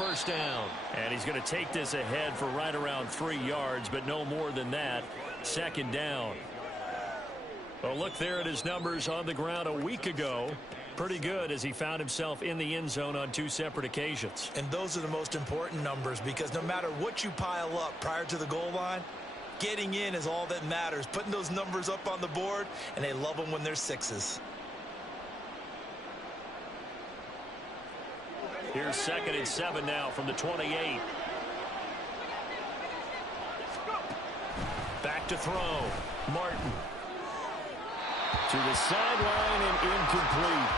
first down. And he's going to take this ahead for right around 3 yards, but no more than that. Second down. Well, look there at his numbers on the ground a week ago. Pretty good as he found himself in the end zone on 2 separate occasions. And those are the most important numbers because no matter what you pile up prior to the goal line, getting in is all that matters. Putting those numbers up on the board, and they love them when they're 6s. Here's 2nd and 7 now from the 28. Back to throw. Martin. To the sideline and incomplete.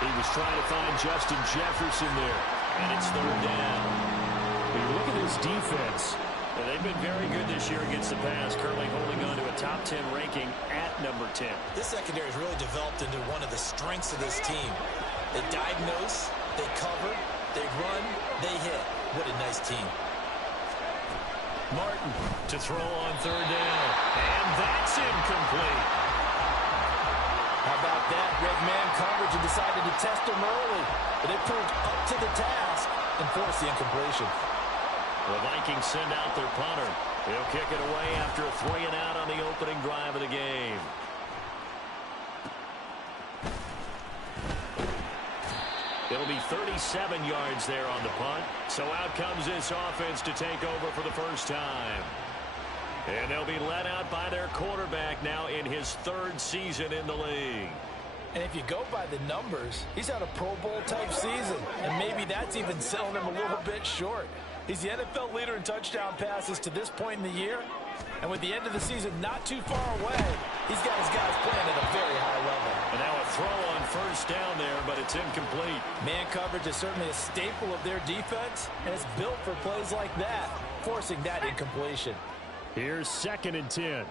He was trying to find Justin Jefferson there. And it's 3rd down. When you look at this defense, they've been very good this year against the pass, currently holding on to a top 10 ranking at number 10. This secondary has really developed into one of the strengths of this team. They diagnose, they cover, they run, they hit. What a nice team. Martin to throw on 3rd down. And that's incomplete. How about that? Red man coverage and decided to test him early. But it proved up to the task and forced the incompletion. The Vikings send out their punter. He'll kick it away after a 3 and out on the opening drive of the game. It'll be 37 yards there on the punt. So out comes this offense to take over for the first time. And they'll be led out by their quarterback now in his 3rd season in the league. And if you go by the numbers, he's had a Pro Bowl type season. And maybe that's even selling him a little bit short. He's the NFL leader in touchdown passes to this point in the year. And with the end of the season not too far away, he's got his guys playing at a very high level. And now a throw on 1st down there, but it's incomplete. Man coverage is certainly a staple of their defense, and it's built for plays like that, forcing that incompletion. Here's 2nd and 10.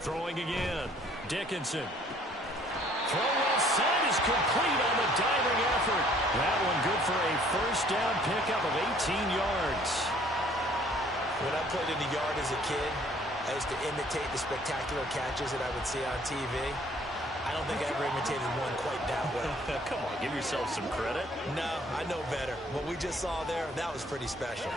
Throwing again. Dickinson. Throw offside is complete on the diving effort. That one good for a 1st down pickup of 18 yards. When I played in the yard as a kid, I used to imitate the spectacular catches that I would see on TV. I don't think I ever imitated one quite that way. Come on, give yourself some credit. No, I know better. What we just saw there, that was pretty special.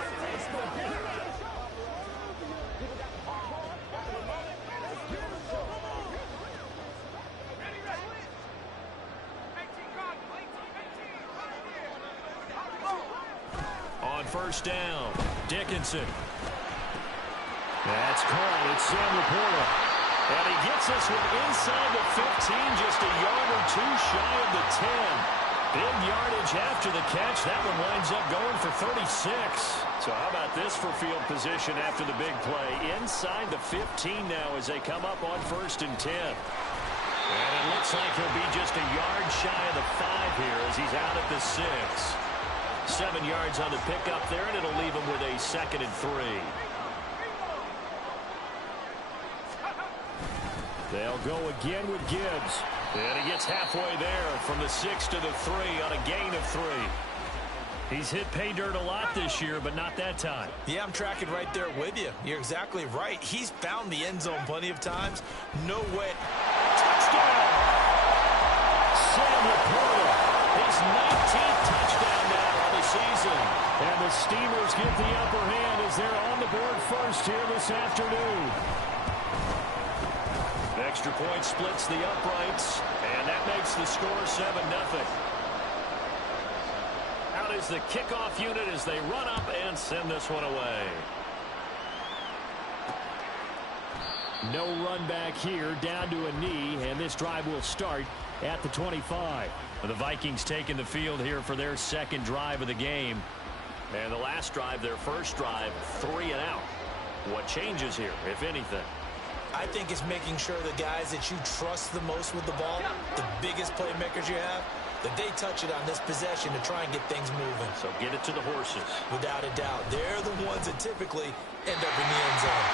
On 1st down, Dickinson. That's caught. It's Sam Laporta. And he gets this one inside the 15, just a yard or 2 shy of the 10. Big yardage after the catch. That one winds up going for 36. So how about this for field position after the big play? Inside the 15 now as they come up on 1st and 10. And it looks like he'll be just a yard shy of the 5 here as he's out at the 6. 7 yards on the pickup there, and it'll leave him with a 2nd and 3. They'll go again with Gibbs. And he gets halfway there from the 6 to the 3 on a gain of 3. He's hit pay dirt a lot this year, but not that time. Yeah, I'm tracking right there with you. You're exactly right. He's found the end zone plenty of times. No way. Touchdown! Sam Laporta, his 19th touchdown now on the season. And the Steamers get the upper hand as they're on the board first here this afternoon. Extra point splits the uprights, and that makes the score 7-0. Out is the kickoff unit as they run up and send this one away. No run back here, down to a knee, and this drive will start at the 25. The Vikings taking the field here for their 2nd drive of the game. And the last drive, their first drive, 3 and out. What changes here, if anything? I think it's making sure the guys that you trust the most with the ball, the biggest playmakers you have, that they touch it on this possession to try and get things moving. So get it to the horses. Without a doubt. They're the ones that typically end up in the end zone.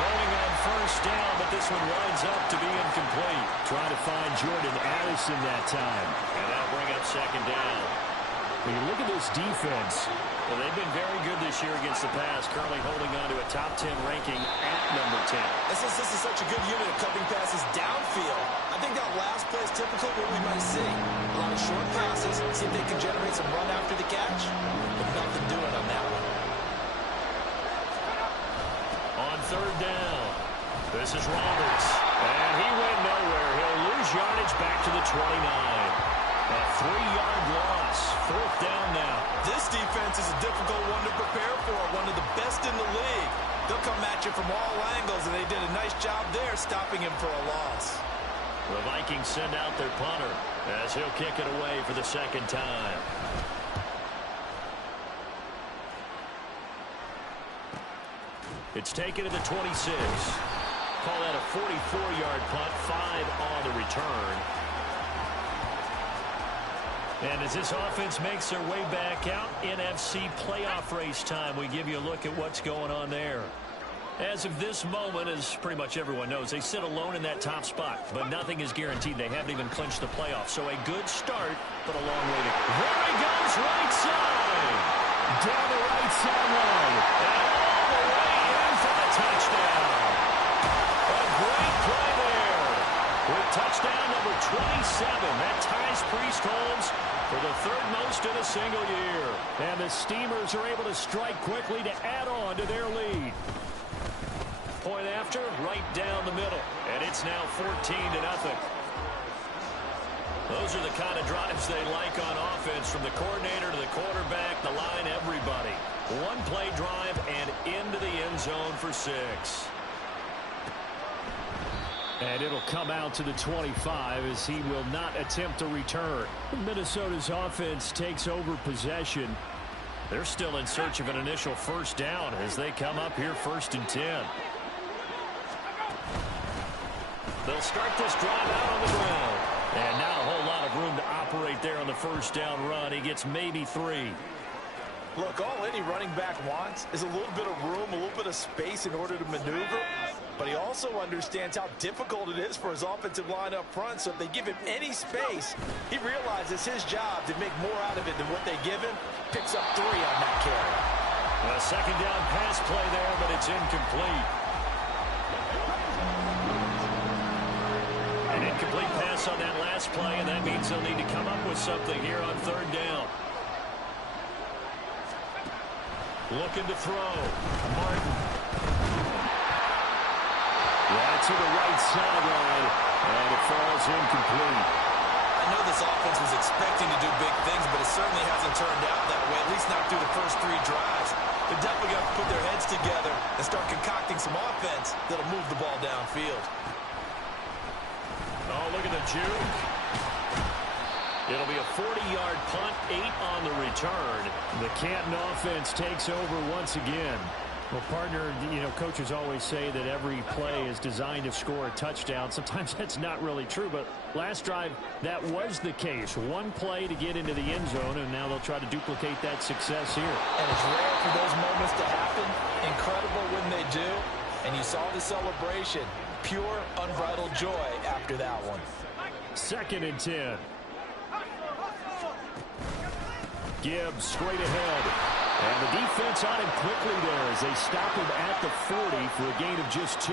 Throwing on 1st down, but this one winds up to be incomplete. Trying to find Jordan Addison that time. And that'll bring up 2nd down. When you look at this defense, Well, they've been very good this year against the pass, currently holding on to a top 10 ranking at number 10. Since this is such a good unit of cutting passes downfield, I think that last play is typical what we might see. A lot of short passes, see if they can generate some run after the catch, but nothing doing on that one. On third down, this is Roberts, and he went nowhere. He'll lose yardage back to the 29. A 3-yard loss, fourth down now. This defense is a difficult one to prepare for, one of the best in the league. They'll come at you from all angles, and they did a nice job there stopping him for a loss. The Vikings send out their punter as he'll kick it away for the second time. It's taken to the 26. Call that a 44-yard punt, 5 on the return. And as this offense makes their way back out, NFC playoff race time, we give you a look at what's going on there. As of this moment, as pretty much everyone knows, they sit alone in that top spot, but nothing is guaranteed. They haven't even clinched the playoffs, so a good start, but a long way to go. There he goes, right side. Down the right sideline. And all the way in for the touchdown. A great play there. With touchdown number 27, that ties Priest Holmes for the third most in a single year. And the Steamers are able to strike quickly to add on to their lead. Point after, right down the middle. And it's now 14-0. Those are the kind of drives they like on offense, from the coordinator to the quarterback, the line, everybody. One-play drive and into the end zone for 6. And it'll come out to the 25 as he will not attempt a return. Minnesota's offense takes over possession. They're still in search of an initial first down as they come up here 1st and 10. They'll start this drive out on the ground. And now a whole lot of room to operate there on the first down run. He gets maybe 3. Look, all any running back wants is a little bit of room, a little bit of space in order to maneuver. But he also understands how difficult it is for his offensive line up front. So if they give him any space, he realizes his job to make more out of it than what they give him. Picks up 3 on that carry. A second down pass play there, but it's incomplete. An incomplete pass on that last play, and that means they'll need to come up with something here on third down. Looking to throw. Martin. Right to the right sideline, and it falls incomplete. I know this offense was expecting to do big things, but it certainly hasn't turned out that way, at least not through the first 3 drives. They're definitely going to put their heads together and start concocting some offense that'll move the ball downfield. Oh, look at the juke. It'll be a 40-yard punt, 8 on the return. The Canton offense takes over once again. Well, partner, you know, coaches always say that every play is designed to score a touchdown. Sometimes that's not really true, but last drive, that was the case. One play to get into the end zone, and now they'll try to duplicate that success here. And it's rare for those moments to happen. Incredible when they do. And you saw the celebration. Pure, unbridled joy after that one. 2nd and 10. Gibbs straight ahead. And the defense on him quickly there as they stop him at the 40 for a gain of just 2.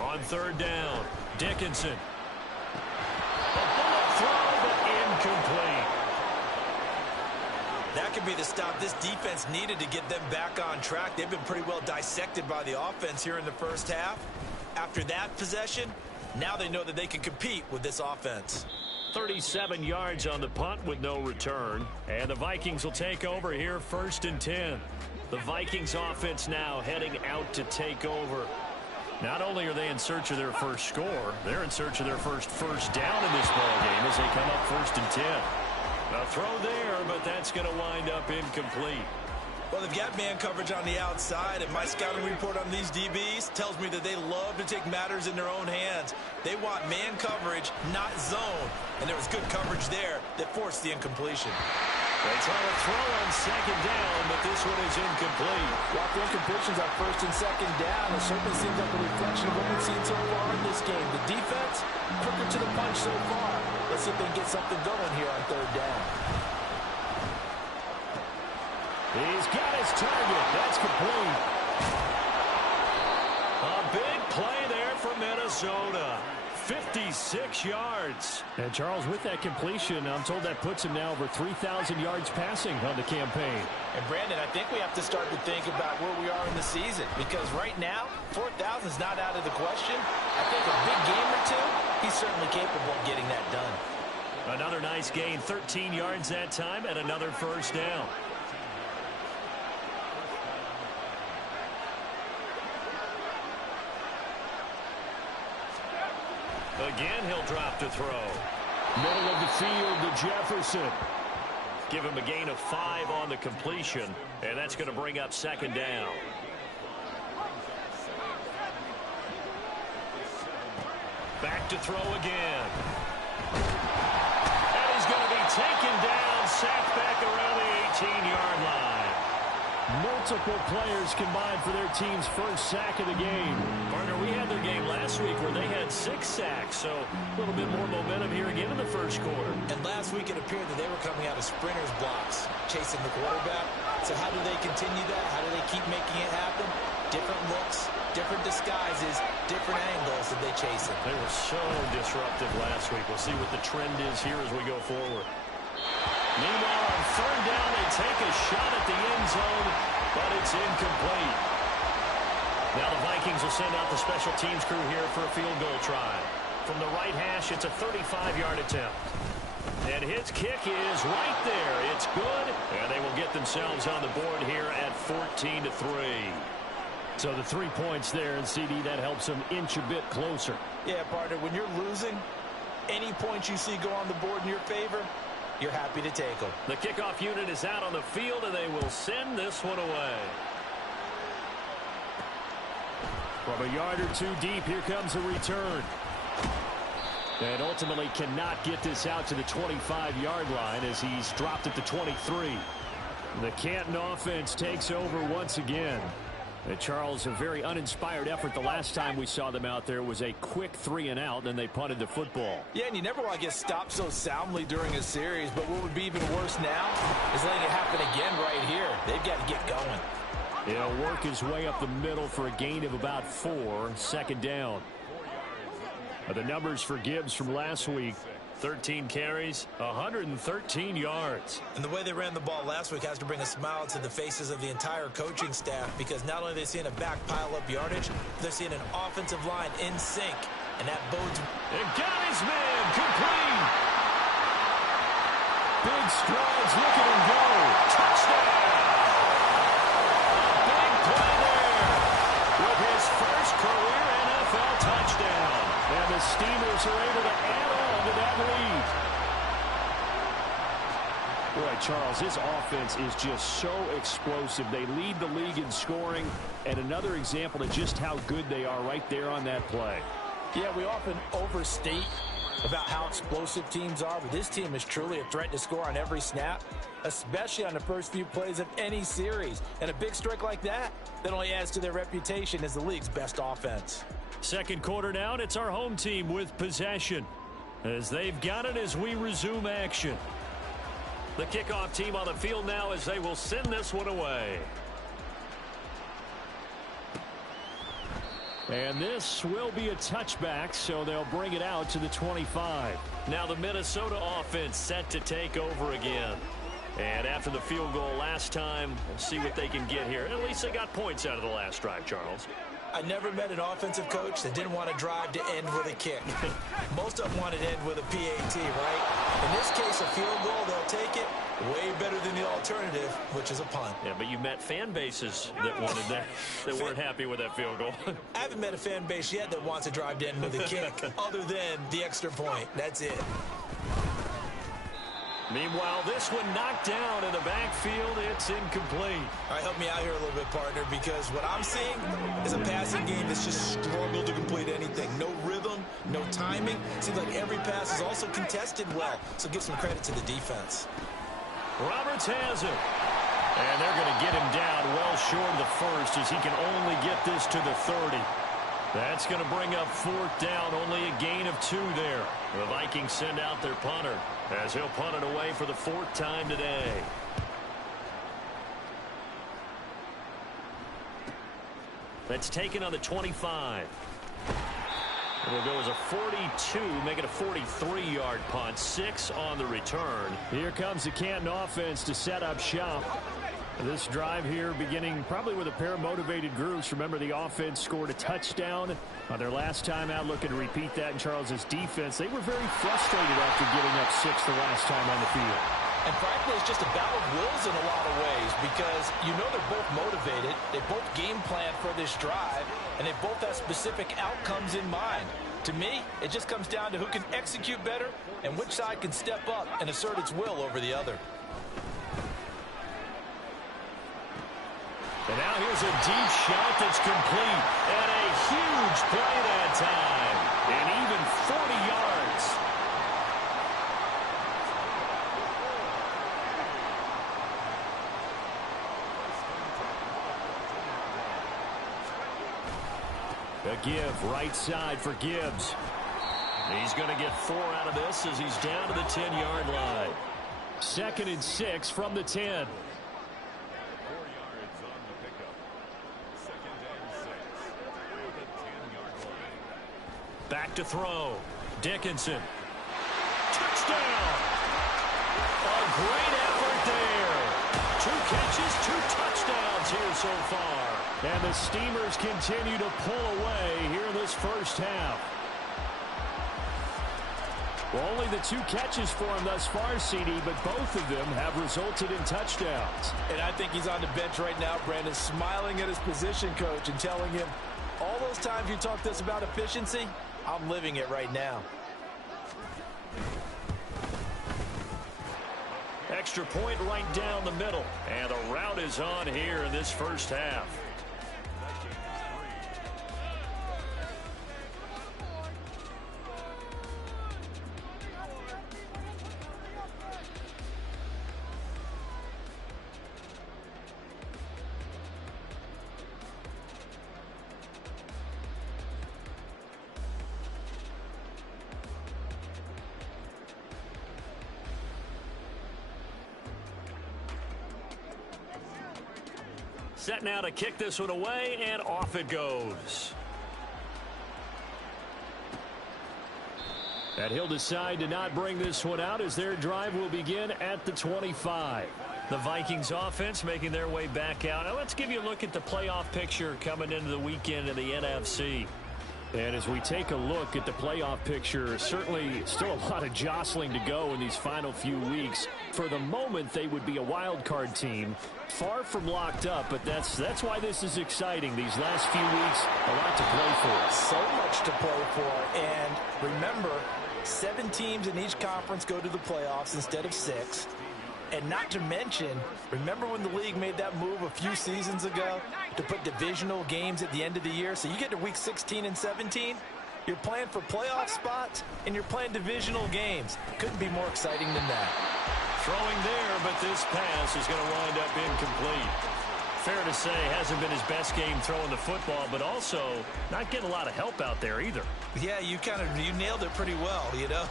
On third down, Dickinson. A bullet throw, but incomplete. That could be the stop this defense needed to get them back on track. They've been pretty well dissected by the offense here in the first half. After that possession, now they know that they can compete with this offense. 37 yards on the punt with no return. And the Vikings will take over here 1st and 10. The Vikings offense now heading out to take over. Not only are they in search of their first score, they're in search of their first down in this ballgame as they come up 1st and 10. A throw there, but that's going to wind up incomplete. Well, they've got man coverage on the outside, and my scouting report on these DBs tells me that they love to take matters in their own hands. They want man coverage, not zone, and there was good coverage there that forced the incompletion. They try to throw on 2nd down, but this one is incomplete. Well, the incompletions on 1st and 2nd down, it certainly seems like a reflection of what we've seen so far in this game. The defense, quicker to the punch so far. Let's see if they can get something going here on 3rd down. He's got his target. That's complete. A big play there for Minnesota. 56 yards. And Charles, with that completion, I'm told that puts him now over 3,000 yards passing on the campaign. And Brandon, I think we have to start to think about where we are in the season, because right now 4,000 is not out of the question. I think a big game or two, he's certainly capable of getting that done. Another nice gain, 13 yards that time, and another first down. Again, he'll drop to throw. Middle of the field to Jefferson. Give him a gain of 5 on the completion, and that's going to bring up second down. Back to throw again. And he's going to be taken down, sacked back around the 18-yard line. Multiple players combined for their team's first sack of the game. Partner, we had their game last week where they had 6 sacks, so a little bit more momentum here again in the first quarter. And last week it appeared that they were coming out of sprinters blocks, chasing the quarterback. So how do they continue that? How do they keep making it happen? Different looks, different disguises, different angles that they chase it. They were so disruptive last week. We'll see what the trend is here as we go forward. Meanwhile, on third down, they take a shot at the end zone, but it's incomplete. Now the Vikings will send out the special teams crew here for a field goal try. From the right hash, it's a 35-yard attempt. And his kick is right there. It's good, and they will get themselves on the board here at 14-3. So the 3 points there, and CD, that helps them inch a bit closer. Yeah, partner, when you're losing, any points you see go on the board in your favor, you're happy to take them. The kickoff unit is out on the field, and they will send this one away. From a yard or two deep, here comes a return. And ultimately cannot get this out to the 25-yard line as he's dropped it to 23. The Canton offense takes over once again. And Charles, a very uninspired effort. The last time we saw them out there was a quick 3-and-out, and they punted the football. Yeah, and you never want to get stopped so soundly during a series, but what would be even worse now is letting it happen again right here. They've got to get going. He'll work his way up the middle for a gain of about 4, second down. The numbers for Gibbs from last week: 13 carries, 113 yards. And the way they ran the ball last week has to bring a smile to the faces of the entire coaching staff, because not only are they seeing a back pile up yardage, they're seeing an offensive line in sync, and that bodes. And got his man complete. Big strides, look at him go. Touchdown. Big play there with his first career NFL touchdown. And the Steamers are able to add on to that lead. Boy, Charles, this offense is just so explosive. They lead the league in scoring, and another example of just how good they are right there on that play. Yeah, we often overstate about how explosive teams are, but this team is truly a threat to score on every snap, especially on the first few plays of any series. And a big strike like that only adds to their reputation as the league's best offense. Second quarter down, it's our home team with possession, as they've got it as we resume action. The kickoff team on the field now as they will send this one away. And this will be a touchback, so they'll bring it out to the 25. Now the Minnesota offense set to take over again. And after the field goal last time, we'll see what they can get here. At least they got points out of the last drive, Charles. I never met an offensive coach that didn't want to drive to end with a kick. Most of them wanted to end with a PAT, right? In this case, a field goal, they'll take it. Way better than the alternative, which is a punt. Yeah, but you met fan bases that wanted that, that weren't happy with that field goal. I haven't met a fan base yet that wants to drive to end with a kick, other than the extra point. That's it. Meanwhile, this one knocked down in the backfield. It's incomplete. All right, help me out here a little bit, partner, because what I'm seeing is a passing game that's just struggled to complete anything. No rhythm, no timing. Seems like every pass is also contested well, so give some credit to the defense. Roberts has it. And they're going to get him down well short of the first, as he can only get this to the 30. That's going to bring up fourth down, only a gain of 2 there. The Vikings send out their punter, as he'll punt it away for the 4th time today. That's taken on the 25. It'll go as a 42, make it a 43-yard punt. 6 on the return. Here comes the Canton offense to set up shop. This drive here beginning probably with a pair of motivated groups. Remember, the offense scored a touchdown on their last time out, looking to repeat that in Charles's defense. They were very frustrated after giving up 6 the last time on the field. And frankly, it's just a battle of wills in a lot of ways because you know they're both motivated. They both game plan for this drive, and they both have specific outcomes in mind. To me, it just comes down to who can execute better and which side can step up and assert its will over the other. And now here's a deep shot that's complete. And a huge play that time. And even 40 yards. A give, right side for Gibbs. He's going to get 4 out of this as he's down to the 10-yard line. 2nd and 6 from the 10. Back to throw. Dickinson. Touchdown! A great effort there. 2 catches, 2 touchdowns here so far. And the Steamers continue to pull away here in this first half. Well, only the 2 catches for him thus far, CD, but both of them have resulted in touchdowns. And I think he's on the bench right now, Brandon, smiling at his position coach and telling him, all those times you talked to us about efficiency, I'm living it right now. Extra point right down the middle. And the route is on here in this first half. Set now to kick this one away, and off it goes. And he'll decide to not bring this one out as their drive will begin at the 25. The Vikings offense making their way back out. Now let's give you a look at the playoff picture coming into the weekend in the NFC. And as we take a look at the playoff picture, certainly still a lot of jostling to go in these final few weeks. For the moment, they would be a wild card team, far from locked up, but that's why this is exciting. These last few weeks, a lot to play for. So much to play for, and remember, 7 teams in each conference go to the playoffs instead of 6. And not to mention, remember when the league made that move a few seasons ago to put divisional games at the end of the year? So you get to week 16 and 17, you're playing for playoff spots, and you're playing divisional games. Couldn't be more exciting than that. Throwing there, but this pass is going to wind up incomplete. Fair to say, hasn't been his best game throwing the football, but also not getting a lot of help out there either. Yeah, you nailed it pretty well, you know.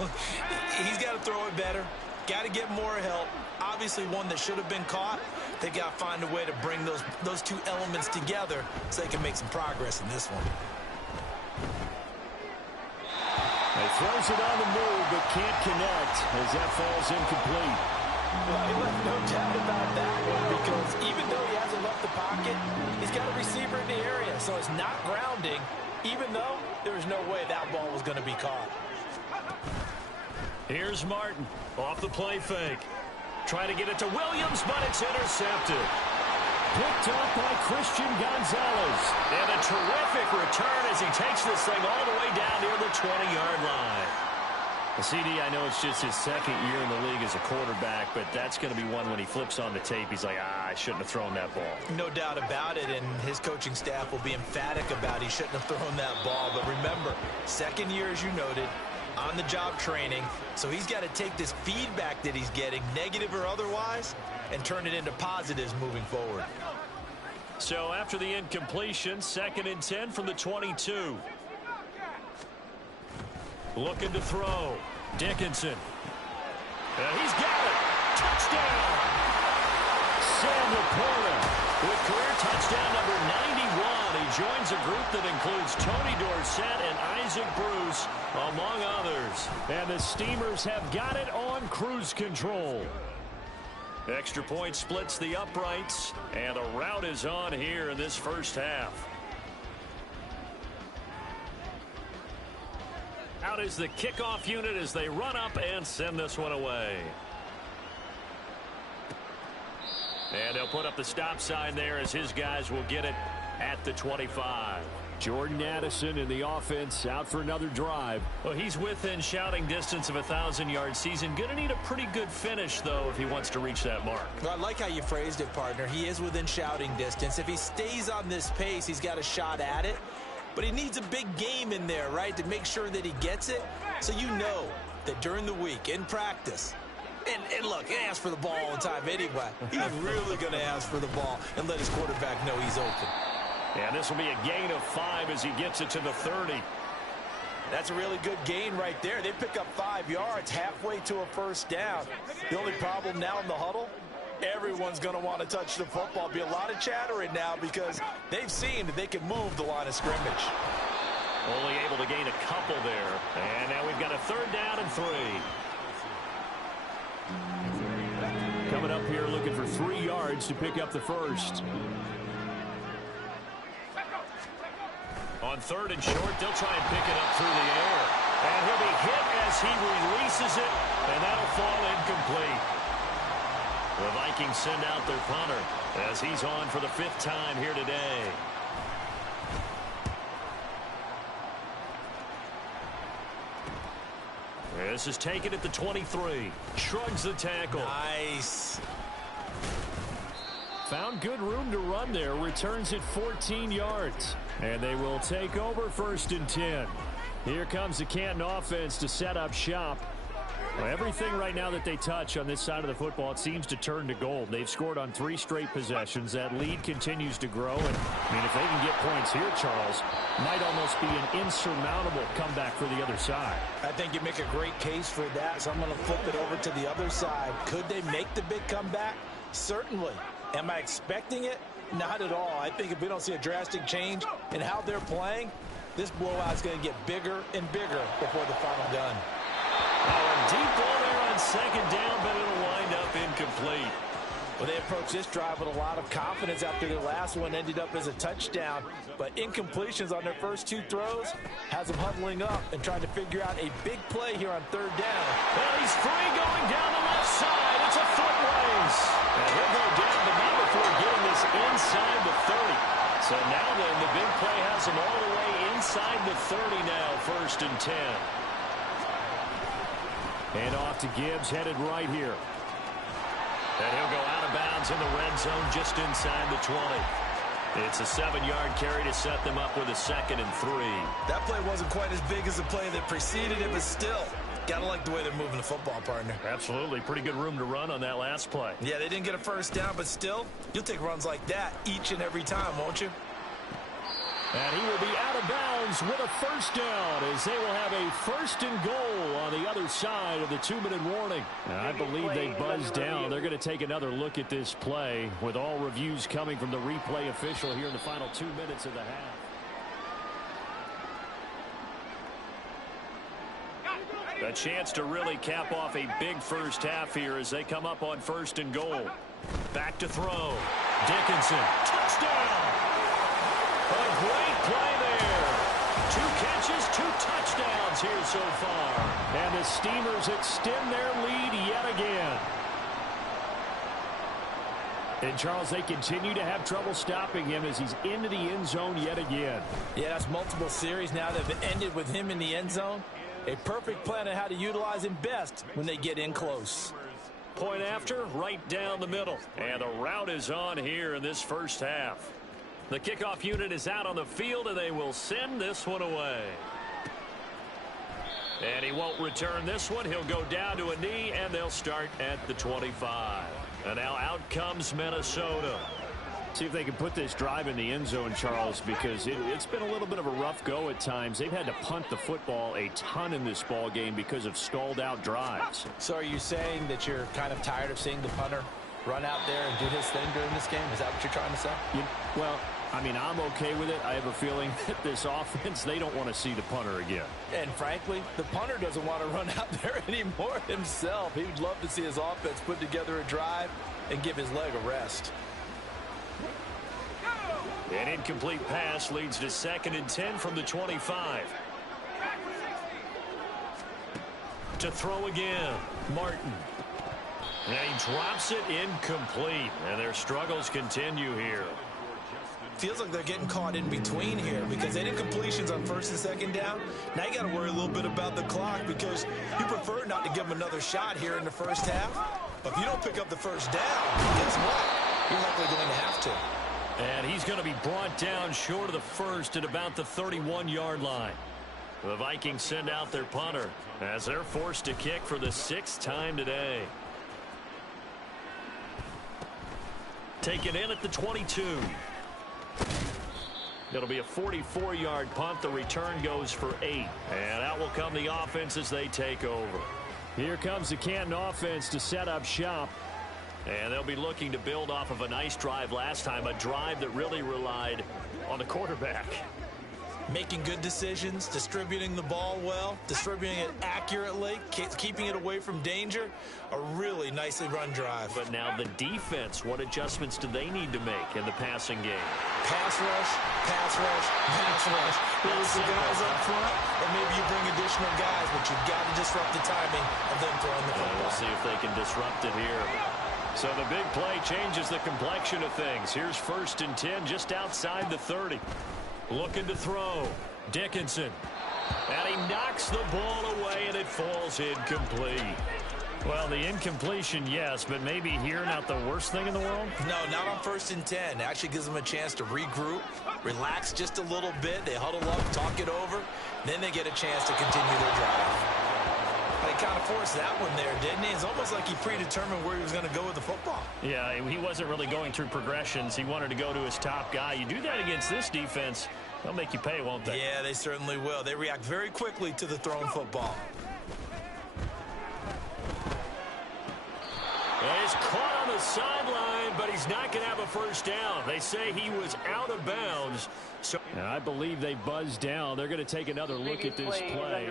He's got to throw it better. Got to get more help. Obviously one that should have been caught. They got to find a way to bring those 2 elements together so they can make some progress in this one. He throws it on the move but can't connect as that falls incomplete. Well, he left no doubt about that one because even though he hasn't left the pocket, he's got a receiver in the area, so it's not grounding, even though there was no way that ball was going to be caught. Here's Martin off the play fake. Trying to get it to Williams, but it's intercepted. Picked up by Christian Gonzalez. And a terrific return as he takes this thing all the way down near the 20-yard line. CD, I know it's just his 2nd year in the league as a quarterback, but that's going to be one when he flips on the tape. He's like, I shouldn't have thrown that ball. No doubt about it, and his coaching staff will be emphatic about he shouldn't have thrown that ball. But remember, 2nd year, as you noted, on-the-job training, so he's got to take this feedback that he's getting, negative or otherwise, and turn it into positives moving forward. So after the incompletion, 2nd and 10 from the 22. Looking to throw. Dickinson. He's got it. Touchdown. Sam Laporta With career touchdown number 91, he joins a group that includes Tony Dorsett and Isaac Bruce, among others. And the Steamers have got it on cruise control. Extra point splits the uprights, and a rout is on here in this first half. Out is the kickoff unit as they run up and send this one away. And they'll put up the stop sign there as his guys will get it at the 25. Jordan Addison in the offense out for another drive. Well, he's within shouting distance of a 1,000-yard season. Going to need a pretty good finish, though, if he wants to reach that mark. Well, I like how you phrased it, partner. He is within shouting distance. If he stays on this pace, he's got a shot at it. But he needs a big game in there, right, to make sure that he gets it. So you know that during the week, in practice, and look, he asks for the ball all the time anyway. He's really going to ask for the ball and let his quarterback know he's open. And this will be a gain of 5 as he gets it to the 30. That's a really good gain right there. They pick up 5 yards halfway to a first down. The only problem now in the huddle, everyone's going to want to touch the football. Be a lot of chattering now because they've seen that they can move the line of scrimmage. Only able to gain a couple there. And now we've got a 3rd down and 3. Coming up here looking for 3 yards to pick up the first. On 3rd and short, they'll try and pick it up through the air. And he'll be hit as he releases it, and that'll fall incomplete. The Vikings send out their punter as he's on for the 5th time here today. This is taken at the 23. Shrugs the tackle. Nice. Found good room to run there. Returns it 14 yards. And they will take over 1st and 10. Here comes the Canton offense to set up shop. Well, everything right now that they touch on this side of the football, it seems to turn to gold. They've scored on 3 straight possessions. That lead continues to grow. And, I mean, if they can get points here, Charles, might almost be an insurmountable comeback for the other side. I think you make a great case for that, so I'm going to flip it over to the other side. Could they make the big comeback? Certainly. Am I expecting it? Not at all. I think if we don't see a drastic change in how they're playing, this blowout's going to get bigger and bigger before the final gun. A deep ball there on 2nd down, but it'll wind up incomplete. Well, they approached this drive with a lot of confidence after their last one ended up as a touchdown. But incompletions on their first 2 throws has them huddling up and trying to figure out a big play here on 3rd down. Well, he's free going down the left side. It's a foot race. And he'll go down, but not before getting this inside the 30. So now then, the big play has him all the way inside the 30 now, 1st and 10. And off to Gibbs, headed right here. And he'll go out of bounds in the red zone just inside the 20. It's a 7-yard carry to set them up with a 2nd and 3. That play wasn't quite as big as the play that preceded it, but still, gotta like the way they're moving the football, partner. Absolutely. Pretty good room to run on that last play. Yeah, they didn't get a first down, but still, you'll take runs like that each and every time, won't you? And he will be out of bounds with a 1st down as they will have a 1st and goal on the other side of the 2-minute warning. And I believe they buzzed down. They're going to take another look at this play with all reviews coming from the replay official here in the final 2 minutes of the half. A chance to really cap off a big first half here as they come up on 1st and goal. Back to throw. Dickinson. Touchdown! A great play there. 2 catches, 2 touchdowns here so far. And the Steamers extend their lead yet again. And, Charles, they continue to have trouble stopping him as he's into the end zone yet again. Yeah, that's multiple series now that have ended with him in the end zone. A perfect plan on how to utilize him best when they get in close. Point after, right down the middle. And the route is on here in this first half. The kickoff unit is out on the field, and they will send this one away. And he won't return this one. He'll go down to a knee, and they'll start at the 25. And now out comes Minnesota. See if they can put this drive in the end zone, Charles, because it's been a little bit of a rough go at times. They've had to punt the football a ton in this ball game because of stalled out drives. So are you saying that you're kind of tired of seeing the punter run out there and do his thing during this game? Is that what you're trying to say? Well, I mean, I'm okay with it. I have a feeling that this offense, they don't want to see the punter again. And frankly, the punter doesn't want to run out there anymore himself. He would love to see his offense put together a drive and give his leg a rest. An incomplete pass leads to 2nd and 10 from the 25. To throw again, Martin. And he drops it incomplete. And their struggles continue here. Feels like they're getting caught in between here because they did completions on 1st and 2nd down. Now you got to worry a little bit about the clock because you prefer not to give them another shot here in the first half. But if you don't pick up the first down, guess what? You're likely going to have to. And he's going to be brought down short of the first at about the 31-yard line. The Vikings send out their punter as they're forced to kick for the 6th time today. Taken in at the 22. It'll be a 44-yard punt. The return goes for 8. And out will come the offense as they take over. Here comes the Canton offense to set up shop. And they'll be looking to build off of a nice drive last time, a drive that really relied on the quarterback. Making good decisions, distributing the ball well, distributing it accurately, keeping it away from danger. A really nicely run drive. But now the defense, what adjustments do they need to make in the passing game? Pass rush, pass rush, pass rush. Whether it's the guys up front, or maybe you bring additional guys, but you've got to disrupt the timing of them throwing the football. We'll see if they can disrupt it here. So the big play changes the complexion of things. Here's 1st and 10 just outside the 30. Looking to throw. Dickinson. And he knocks the ball away, and it falls incomplete. Well, the incompletion, yes, but maybe here not the worst thing in the world? No, not on 1st and 10. It actually gives them a chance to regroup, relax just a little bit. They huddle up, talk it over. Then they get a chance to continue their drive. He kind of forced that one there, didn't he? It's almost like he predetermined where he was going to go with the football. Yeah, he wasn't really going through progressions. He wanted to go to his top guy. You do that against this defense, they'll make you pay, won't they? Yeah, they certainly will. They react very quickly to the thrown football. He's caught on the sideline, but he's not going to have a first down. They say he was out of bounds. So and I believe they buzzed down. They're going to take another look at this play.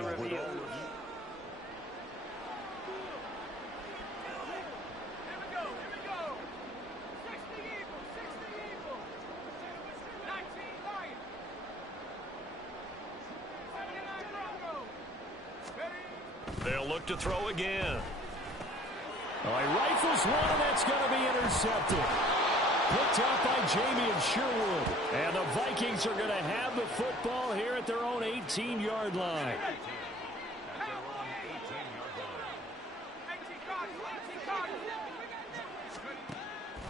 They'll look to throw again. Oh, he rifles one, and that's going to be intercepted. Picked up by Jamie Sherwood. And the Vikings are going to have the football here at their own 18-yard line.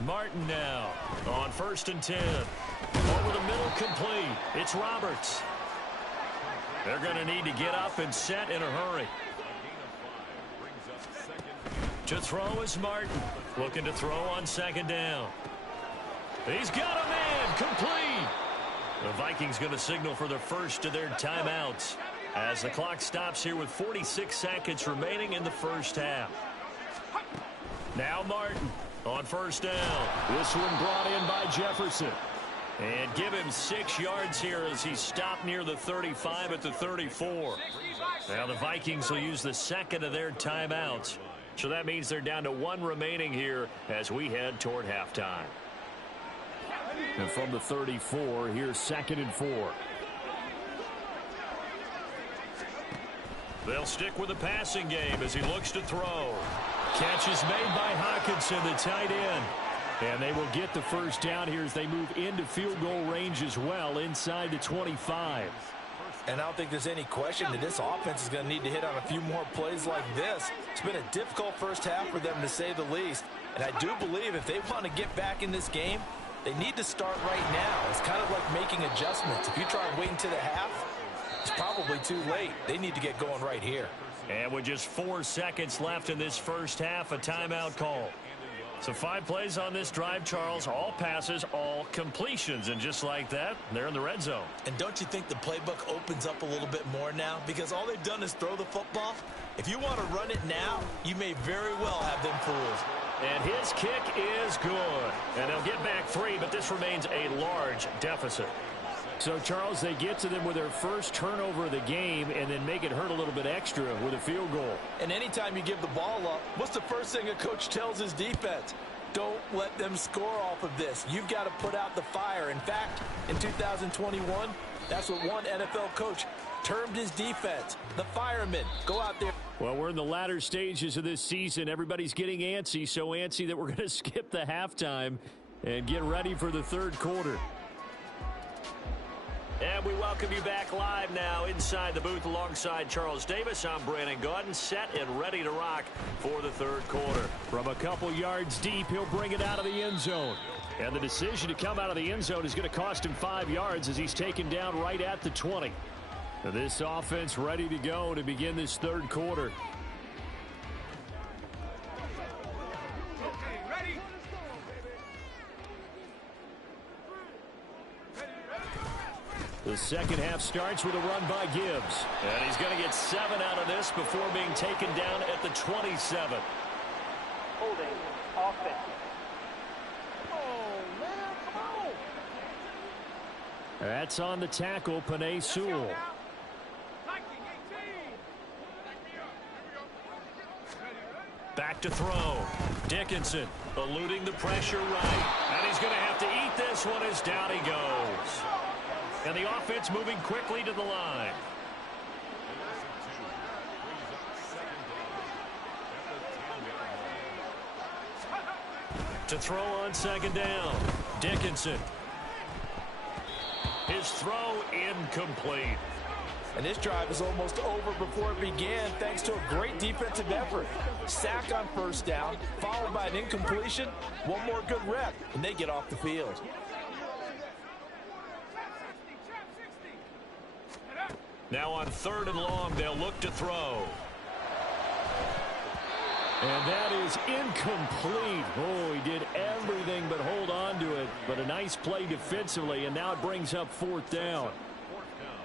Martin now on 1st and 10. Over the middle, complete. It's Roberts. They're going to need to get up and set in a hurry. To throw is Martin. Looking to throw on 2nd down. He's got a man. Complete. The Vikings going to signal for the first of their timeouts as the clock stops here with 46 seconds remaining in the first half. Now Martin on 1st down. This one brought in by Jefferson. And give him 6 yards here as he stopped near the 35 at the 34. Now the Vikings will use the 2nd of their timeouts. So that means they're down to 1 remaining here as we head toward halftime. And from the 34, here's 2nd and 4. They'll stick with the passing game as he looks to throw. Catch is made by Hawkinson, the tight end. And they will get the first down here as they move into field goal range as well inside the 25. And I don't think there's any question that this offense is going to need to hit on a few more plays like this. It's been a difficult first half for them, to say the least. And I do believe if they want to get back in this game, they need to start right now. It's kind of like making adjustments. If you try and wait until the half, it's probably too late. They need to get going right here. And with just 4 seconds left in this first half, a timeout call. So 5 plays on this drive, Charles. All passes, all completions. And just like that, they're in the red zone. And don't you think the playbook opens up a little bit more now? Because all they've done is throw the football. If you want to run it now, you may very well have them fooled. And his kick is good. And they'll get back 3, but this remains a large deficit. So, Charles, they get to them with their first turnover of the game and then make it hurt a little bit extra with a field goal. And anytime you give the ball up, what's the first thing a coach tells his defense? Don't let them score off of this. You've got to put out the fire. In fact, in 2021, that's what one NFL coach termed his defense, the firemen. Go out there. Well, we're in the latter stages of this season. Everybody's getting antsy, so antsy that we're going to skip the halftime and get ready for the third quarter. And we welcome you back live now inside the booth alongside Charles Davis. I'm Brandon Gaudin, set and ready to rock for the third quarter. From a couple yards deep, he'll bring it out of the end zone. And the decision to come out of the end zone is going to cost him 5 yards as he's taken down right at the 20. This offense ready to go to begin this third quarter. The second half starts with a run by Gibbs. And he's going to get 7 out of this before being taken down at the 27. Holding offense. Oh, man, come on. That's on the tackle, Panay Sewell. Back to throw. Dickinson eluding the pressure right. And he's going to have to eat this one as down he goes. And the offense moving quickly to the line. To throw on second down. Dickinson. His throw incomplete. And this drive is almost over before it began thanks to a great defensive effort. Sack on first down, followed by an incompletion. One more good rep, and they get off the field. Now on 3rd and long, they'll look to throw. And that is incomplete. Oh, he did everything but hold on to it. But a nice play defensively, and now it brings up 4th down.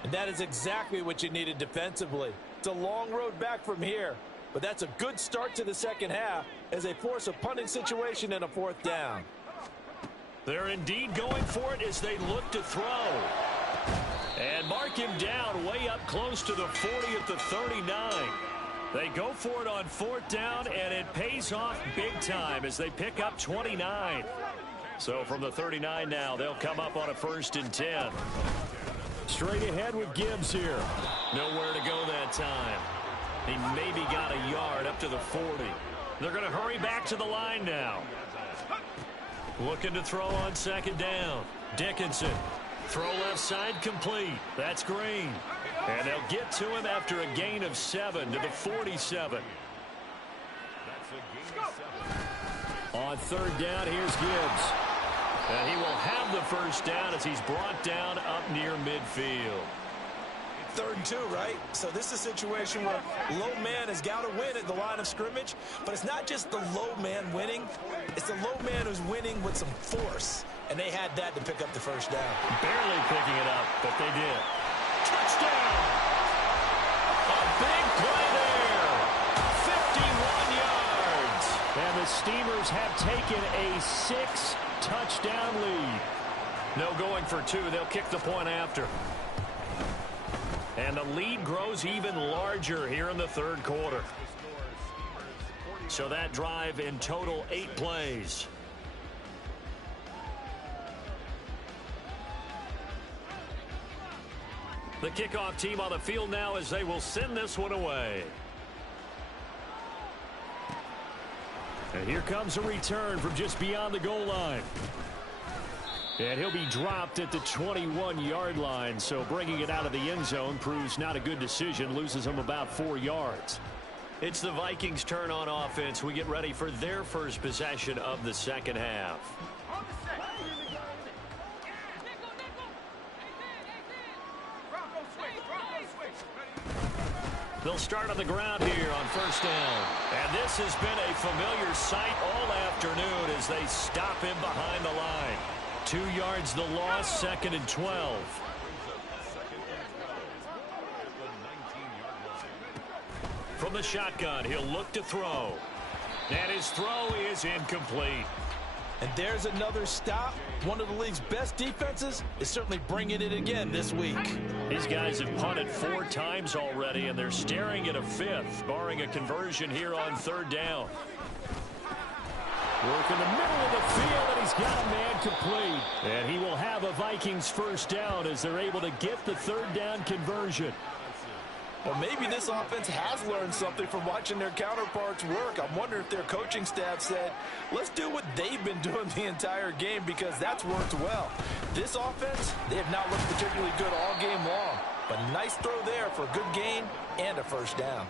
And that is exactly what you needed defensively. It's a long road back from here, but that's a good start to the second half as they force a punting situation and a 4th down. They're indeed going for it as they look to throw. And mark him down way up close to the 40 at the 39. They go for it on 4th down, and it pays off big time as they pick up 29. So from the 39 now, they'll come up on a 1st and 10. Straight ahead with Gibbs here. Nowhere to go that time. He maybe got a yard up to the 40. They're going to hurry back to the line now. Looking to throw on second down. Dickinson. Throw left side complete. That's Green. And they'll get to him after a gain of 7 to the 47. On 3rd down, here's Gibbs. And he will have the first down as he's brought down up near midfield. 3rd and 2, right? So this is a situation where low man has got to win at the line of scrimmage. But it's not just the low man winning. It's the low man who's winning with some force. And they had that to pick up the first down. Barely picking it up, but they did. Touchdown! A big play there. 51 yards. And the Steamers have taken a 6-touchdown lead. No going for 2. They'll kick the point after. And the lead grows even larger here in the third quarter. So that drive in total 8 plays. The kickoff team on the field now as they will send this one away. And here comes a return from just beyond the goal line. And he'll be dropped at the 21-yard line, so bringing it out of the end zone proves not a good decision, loses him about 4 yards. It's the Vikings' turn on offense. We get ready for their first possession of the second half. They'll start on the ground here on first down. And this has been a familiar sight all afternoon as they stop him behind the line. 2 yards the loss, 2nd and 12. From the shotgun, he'll look to throw. And his throw is incomplete. And there's another stop. One of the league's best defenses is certainly bringing it again this week. These guys have punted 4 times already, and they're staring at a 5th, barring a conversion here on 3rd down. Work in the middle of the field, and he's got a man complete. And he will have a Vikings first down as they're able to get the 3rd down conversion. Well, maybe this offense has learned something from watching their counterparts work. I'm wondering if their coaching staff said, let's do what they've been doing the entire game, because that's worked well. This offense, they have not looked particularly good all game long. But a nice throw there for a good gain and a first down.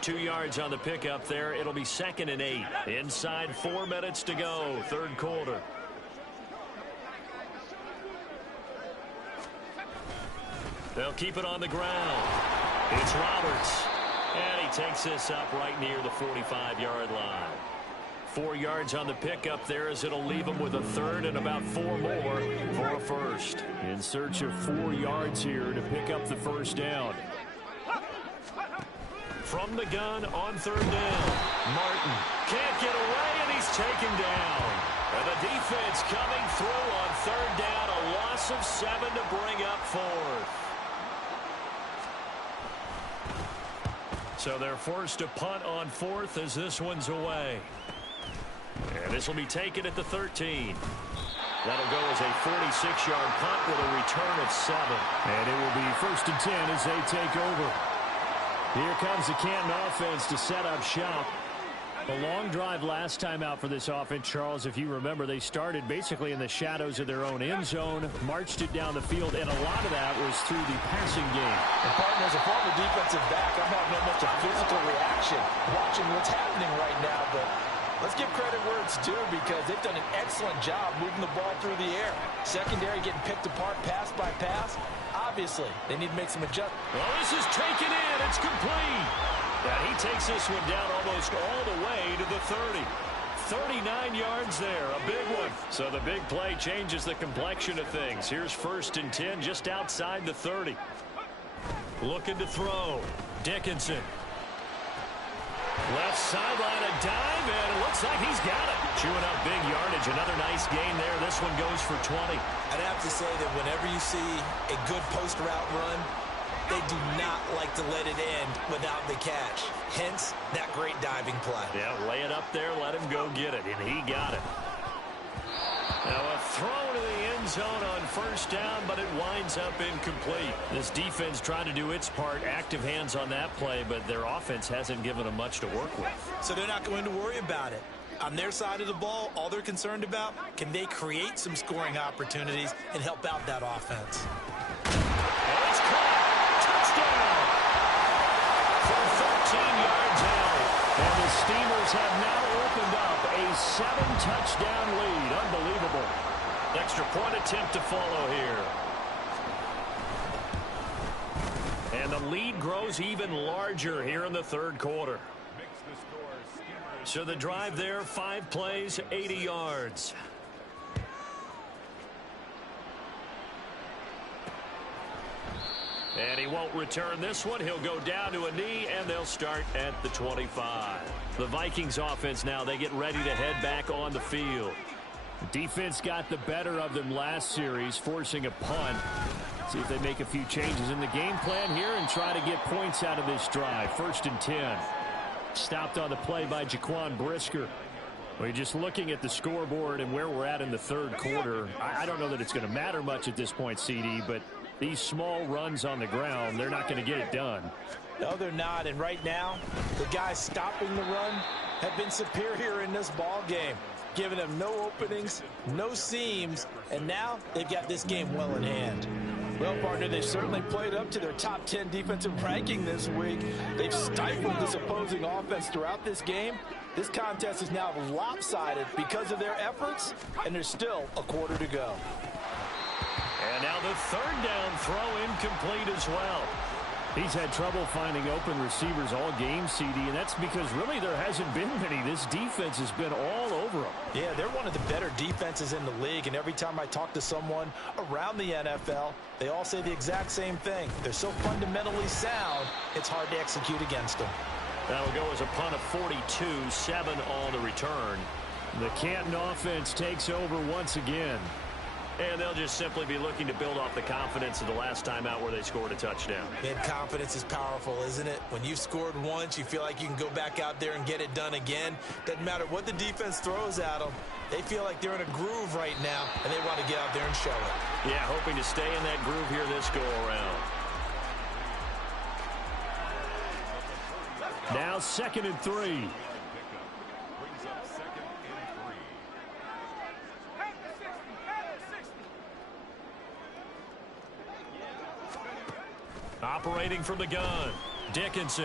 2 yards on the pickup there. It'll be 2nd and 8. Inside 4 minutes to go, 3rd quarter. They'll keep it on the ground. It's Roberts. And he takes this up right near the 45-yard line. 4 yards on the pickup there, as it'll leave him with a 3rd and about 4 more for a first. In search of 4 yards here to pick up the first down. From the gun on 3rd down. Martin can't get away, and he's taken down. And the defense coming through on 3rd down. A loss of 7 to bring up 4th. So they're forced to punt on 4th as this one's away. And this will be taken at the 13. That'll go as a 46-yard punt with a return of 7. And it will be 1st and 10 as they take over. Here comes the Canton offense to set up shop. A long drive last time out for this offense, Charles. If you remember, they started basically in the shadows of their own end zone, marched it down the field, and a lot of that was through the passing game. And partner, as a former defensive back, I'm having almost a physical reaction watching what's happening right now. But let's give credit where it's due, because they've done an excellent job moving the ball through the air. Secondary getting picked apart pass by pass. Obviously, they need to make some adjustments. Well, this is taken in. It's complete. And he takes this one down almost all the way to the 30. 39 yards there, a big one. So the big play changes the complexion of things. Here's 1st and 10 just outside the 30. Looking to throw. Dickinson. Left sideline, a dive, and it looks like he's got it. Chewing up big yardage. Another nice gain there. This one goes for 20. I'd have to say that whenever you see a good post route run, they do not like to let it end without the catch. Hence, that great diving play. Yeah, lay it up there, let him go get it, and he got it. Now a throw to the end zone on 1st down, but it winds up incomplete. This defense trying to do its part, active hands on that play, but their offense hasn't given them much to work with. So they're not going to worry about it. On their side of the ball, all they're concerned about, can they create some scoring opportunities and help out that offense? And it's caught. Touchdown. From 13 yards out. And the Steamers have now opened up a 7-touchdown lead. Unbelievable. Extra point attempt to follow here. And the lead grows even larger here in the 3rd quarter. So the drive there, 5 plays, 80 yards. And he won't return this one. He'll go down to a knee, and they'll start at the 25. The Vikings offense now, they get ready to head back on the field. The defense got the better of them last series, forcing a punt. See if they make a few changes in the game plan here and try to get points out of this drive. 1st and 10. Stopped on the play by Jaquan Brisker. Well, you're just looking at the scoreboard and where we're at in the 3rd quarter. I don't know that it's going to matter much at this point, CD, but these small runs on the ground, they're not going to get it done. No, they're not. And right now, the guys stopping the run have been superior in this ball game, giving them no openings, no seams, and now they've got this game well in hand. Well, partner, they've certainly played up to their top 10 defensive ranking this week. They've stifled this opposing offense throughout this game. This contest is now lopsided because of their efforts, and there's still a quarter to go. And now the 3rd down throw incomplete as well. He's had trouble finding open receivers all game, CD, and that's because really there hasn't been many. This defense has been all over them. Yeah, they're one of the better defenses in the league, and every time I talk to someone around the NFL, they all say the exact same thing. They're so fundamentally sound, it's hard to execute against them. That'll go as a punt of 42, 7 on the return. The Canton offense takes over once again. And they'll just simply be looking to build off the confidence of the last time out where they scored a touchdown. And confidence is powerful, isn't it? When you've scored once, you feel like you can go back out there and get it done again. Doesn't matter what the defense throws at them. They feel like they're in a groove right now, and they want to get out there and show it. Yeah, hoping to stay in that groove here this go-around. Now 2nd and 3. Operating from the gun, Dickinson.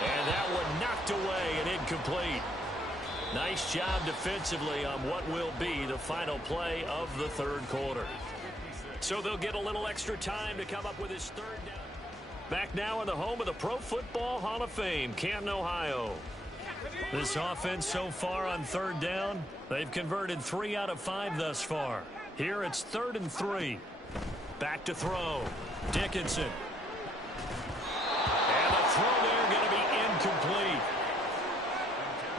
And that one knocked away and incomplete. Nice job defensively on what will be the final play of the 3rd quarter. So they'll get a little extra time to come up with his 3rd down. Back now in the home of the Pro Football Hall of Fame, Canton, Ohio. This offense so far on 3rd down, they've converted 3 out of 5 thus far. Here it's 3rd and 3. Back to throw. Dickinson. And the throw there going to be incomplete.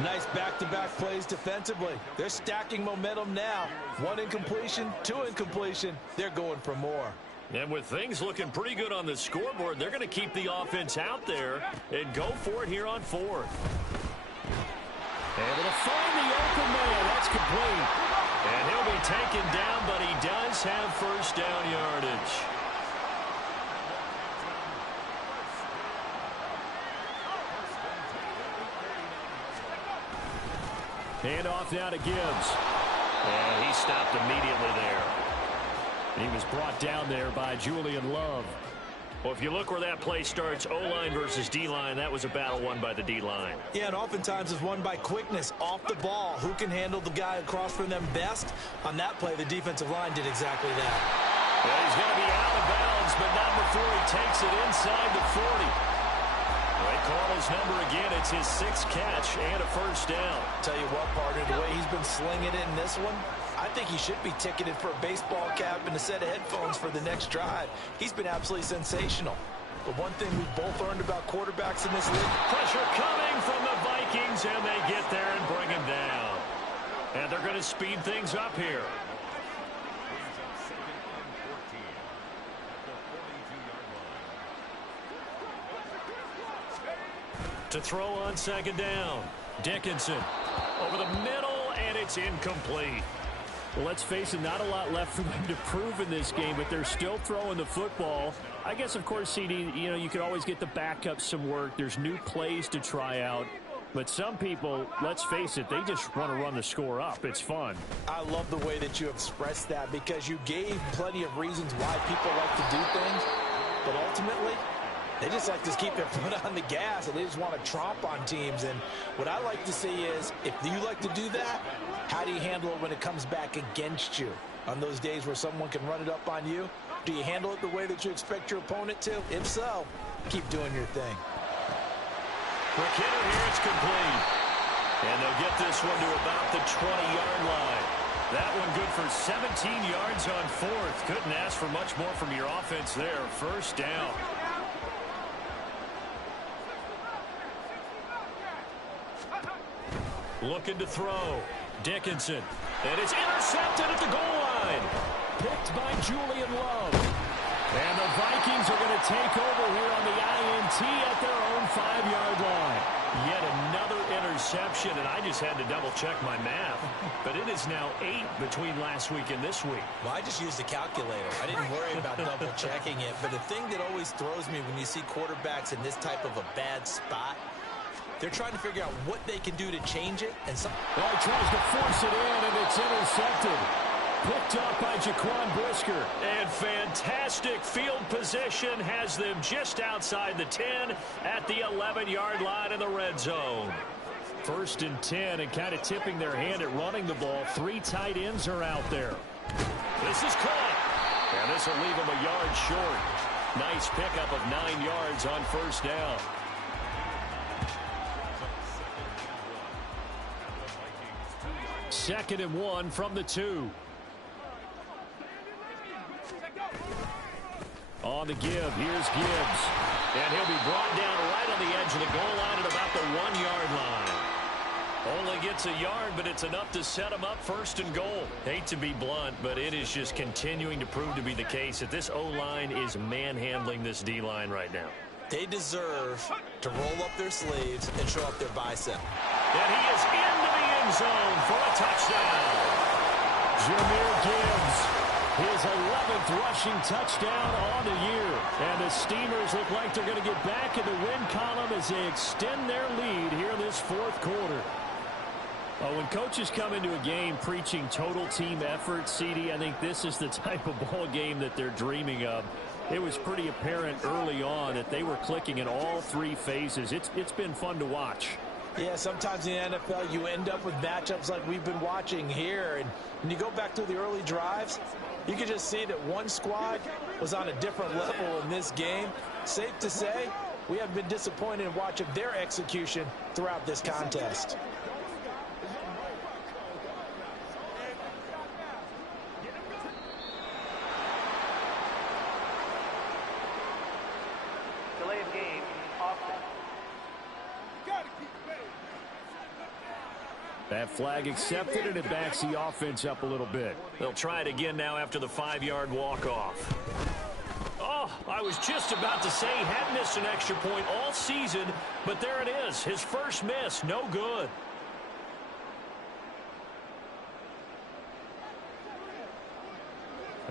Nice back-to-back plays defensively. They're stacking momentum now. 1 incompletion, 2 incompletion. They're going for more. And with things looking pretty good on the scoreboard, they're going to keep the offense out there and go for it here on 4th. Able to find the open man. That's complete. And he'll be taken down, but he does have 1st down yardage. Hand off now to Gibbs. And he stopped immediately there. He was brought down there by Julian Love. Well, if you look where that play starts, O-line versus D-line, that was a battle won by the D-line. Yeah, and oftentimes it's won by quickness off the ball. Who can handle the guy across from them best? On that play, the defensive line did exactly that. Well, he's going to be out of bounds, but not before he takes it inside the 40. They call his number again. It's his 6th catch and a 1st down. Tell you what, partner, the way he's been slinging it in this one, I think he should be ticketed for a baseball cap and a set of headphones for the next drive. He's been absolutely sensational. But one thing we've both learned about quarterbacks in this league. Pressure coming from the Vikings, and they get there and bring him down. And they're going to speed things up here. To throw on 2nd down. Dickinson over the middle, and it's incomplete. Well, let's face it, not a lot left for them to prove in this game, but they're still throwing the football. I guess, of course, CD, you could always get the backup some work. There's new plays to try out. But some people, let's face it, they just want to run the score up. It's fun. I love the way that you expressed that because you gave plenty of reasons why people like to do things. But ultimately, they just like to keep their foot on the gas, and they just want to tromp on teams. And what I like to see is, if you like to do that, how do you handle it when it comes back against you? On those days where someone can run it up on you, do you handle it the way that you expect your opponent to? If so, keep doing your thing. Quick hitter here, it's complete. And they'll get this one to about the 20-yard line. That one good for 17 yards on 4th. Couldn't ask for much more from your offense there. 1st down. Looking to throw. Dickinson. And it's intercepted at the goal line. Picked by Julian Love. And the Vikings are going to take over here on the INT at their own 5-yard line. Yet another interception, and I just had to double-check my math. But it is now 8 between last week and this week. Well, I just used a calculator. I didn't worry about double-checking it. But the thing that always throws me when you see quarterbacks in this type of a bad spot, they're trying to figure out what they can do to change it. And well, he tries to force it in, and it's intercepted. Picked up by Jaquan Brisker. And fantastic field position has them just outside the 10 at the 11-yard line in the red zone. 1st and 10, and kind of tipping their hand at running the ball. 3 tight ends are out there. This is caught. And this will leave them a yard short. Nice pickup of 9 yards on 1st down. Second and 1 from the 2. On the give, here's Gibbs. And he'll be brought down right on the edge of the goal line at about the 1-yard line. Only gets a yard, but it's enough to set him up first and goal. Hate to be blunt, but it is just continuing to prove to be the case that this O-line is manhandling this D-line right now. They deserve to roll up their sleeves and show up their bicep. And he is into the end zone for a touchdown. Jahmyr Gibbs, his 11th rushing touchdown on the year. And the Steamers look like they're going to get back in the win column as they extend their lead here in this fourth quarter. When coaches come into a game preaching total team effort, CD, I think this is the type of ball game that they're dreaming of. It was pretty apparent early on that they were clicking in all three phases. It's been fun to watch. Yeah, sometimes in the NFL you end up with matchups like we've been watching here. And when you go back to the early drives, you can just see that one squad was on a different level in this game. Safe to say, we have been disappointed in watching their execution throughout this contest. Delay of game, offense. That flag accepted, and it backs the offense up a little bit. They'll try it again now after the 5-yard walk-off. Oh, I was just about to say he had missed an extra point all season, but there it is. His first miss, no good.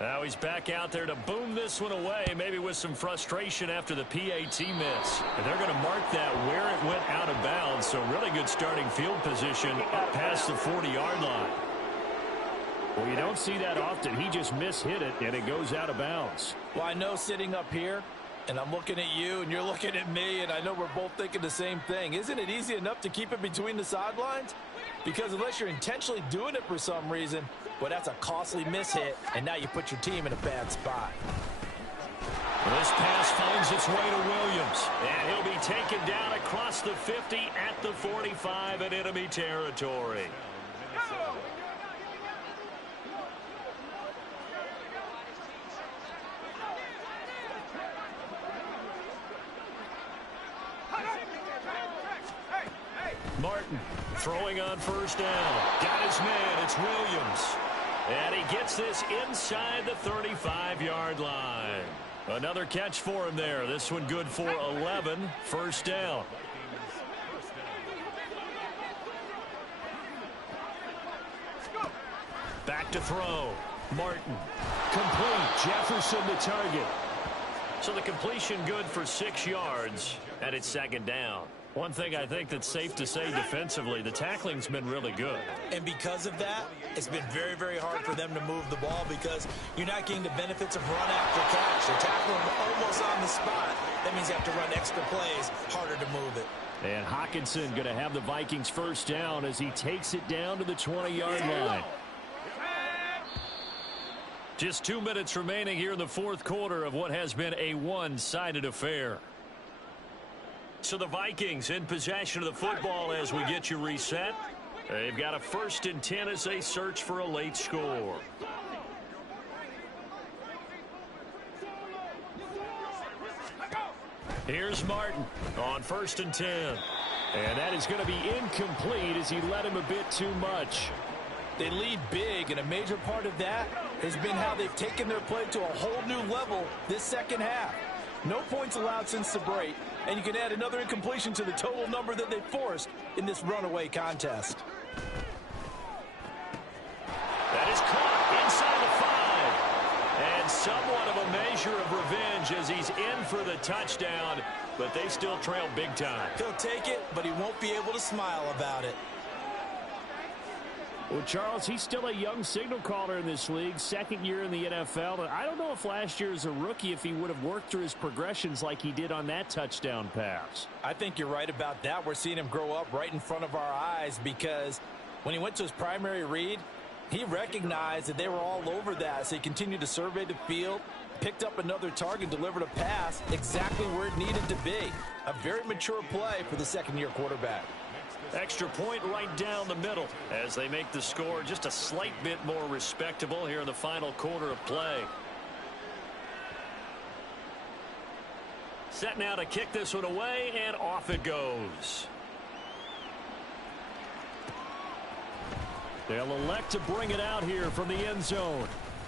Now he's back out there to boom this one away, maybe with some frustration after the PAT miss. And they're going to mark that where it went out of bounds, so really good starting field position up past the 40-yard line. Well, you don't see that often. He just mishit it, and it goes out of bounds. Well, I know sitting up here, and I'm looking at you, and you're looking at me, and I know we're both thinking the same thing. Isn't it easy enough to keep it between the sidelines? Because unless you're intentionally doing it for some reason, well, that's a costly mishit, and now you put your team in a bad spot. This pass finds its way to Williams, and he'll be taken down across the 50 at the 45 in enemy territory. Martin throwing on first down. Got his man. It's Williams. And he gets this inside the 35-yard line. Another catch for him there. This one good for 11. First down. Back to throw. Martin. Complete. Jefferson the target. So the completion good for 6 yards. And it's second down. One thing I think that's safe to say defensively, the tackling's been really good. And because of that, it's been very, very hard for them to move the ball because you're not getting the benefits of run after catch. They're tackling almost on the spot. That means you have to run extra plays, harder to move it. And Hockenson going to have the Vikings first down as he takes it down to the 20-yard line. Just 2 minutes remaining here in the fourth quarter of what has been a one-sided affair. So the Vikings in possession of the football as we get you reset. They've got a 1st and 10 as they search for a late score. Here's Martin on 1st and 10. And that is going to be incomplete as he led him a bit too much. They lead big, and a major part of that has been how they've taken their play to a whole new level this second half. No points allowed since the break, and you can add another incompletion to the total number that they forced in this runaway contest. That is caught inside the 5. And somewhat of a measure of revenge as he's in for the touchdown, but they still trail big time. He'll take it, but he won't be able to smile about it. Well, Charles, he's still a young signal caller in this league, second year in the NFL. I don't know if last year as a rookie if he would have worked through his progressions like he did on that touchdown pass. I think you're right about that. We're seeing him grow up right in front of our eyes because when he went to his primary read, he recognized that they were all over that. So he continued to survey the field, picked up another target, delivered a pass exactly where it needed to be. A very mature play for the second-year quarterback. Extra point right down the middle as they make the score just a slight bit more respectable here in the final quarter of play. Set now to kick this one away, and off it goes. They'll elect to bring it out here from the end zone.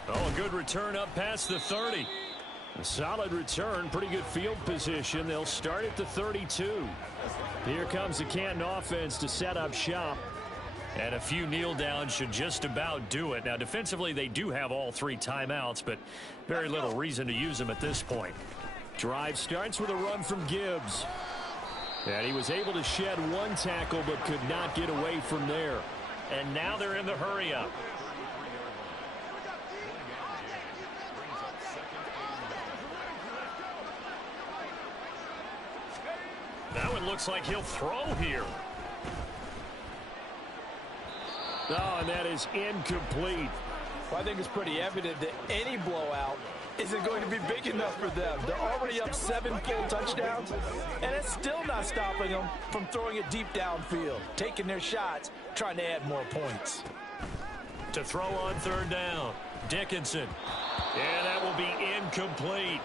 Oh, a good return up past the 30. A solid return, pretty good field position. They'll start at the 32. Here comes the Canton offense to set up shop. And a few kneel downs should just about do it. Now, defensively, they do have all 3 timeouts, but very little reason to use them at this point. Drive starts with a run from Gibbs. And he was able to shed 1 tackle, but could not get away from there. And now they're in the hurry-up. That one looks like he'll throw here. Oh, and that is incomplete. Well, I think it's pretty evident that any blowout isn't going to be big enough for them. They're already up 7 full touchdowns, and it's still not stopping them from throwing it deep downfield, taking their shots, trying to add more points. To throw on 3rd down, Dickinson. And that will be incomplete.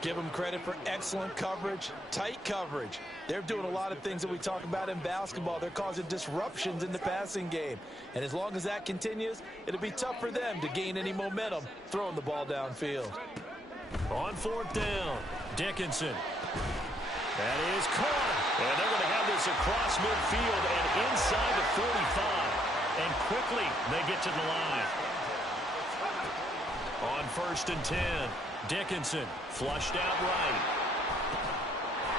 Give them credit for excellent coverage, tight coverage. They're doing a lot of things that we talk about in basketball. They're causing disruptions in the passing game. And as long as that continues, it'll be tough for them to gain any momentum throwing the ball downfield. On 4th down, Dickinson. That is caught. And they're going to have this across midfield and inside the 45. And quickly they get to the line. On 1st and 10, Dickinson flushed out right.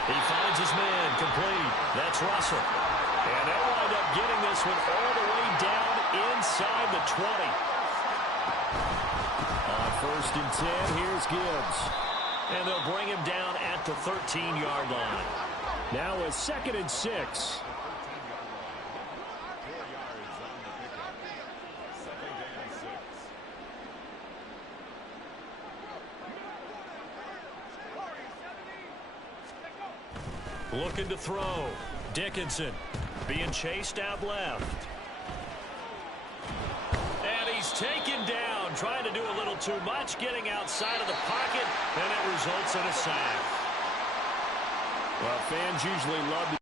He finds his man complete. That's Russell. And they'll wind up getting this one all the way down inside the 20. On 1st and 10, here's Gibbs. And they'll bring him down at the 13-yard line. Now a 2nd and 6. Looking to throw. Dickinson being chased out left. And he's taken down, trying to do a little too much, getting outside of the pocket, and it results in a sack. Well, fans usually love to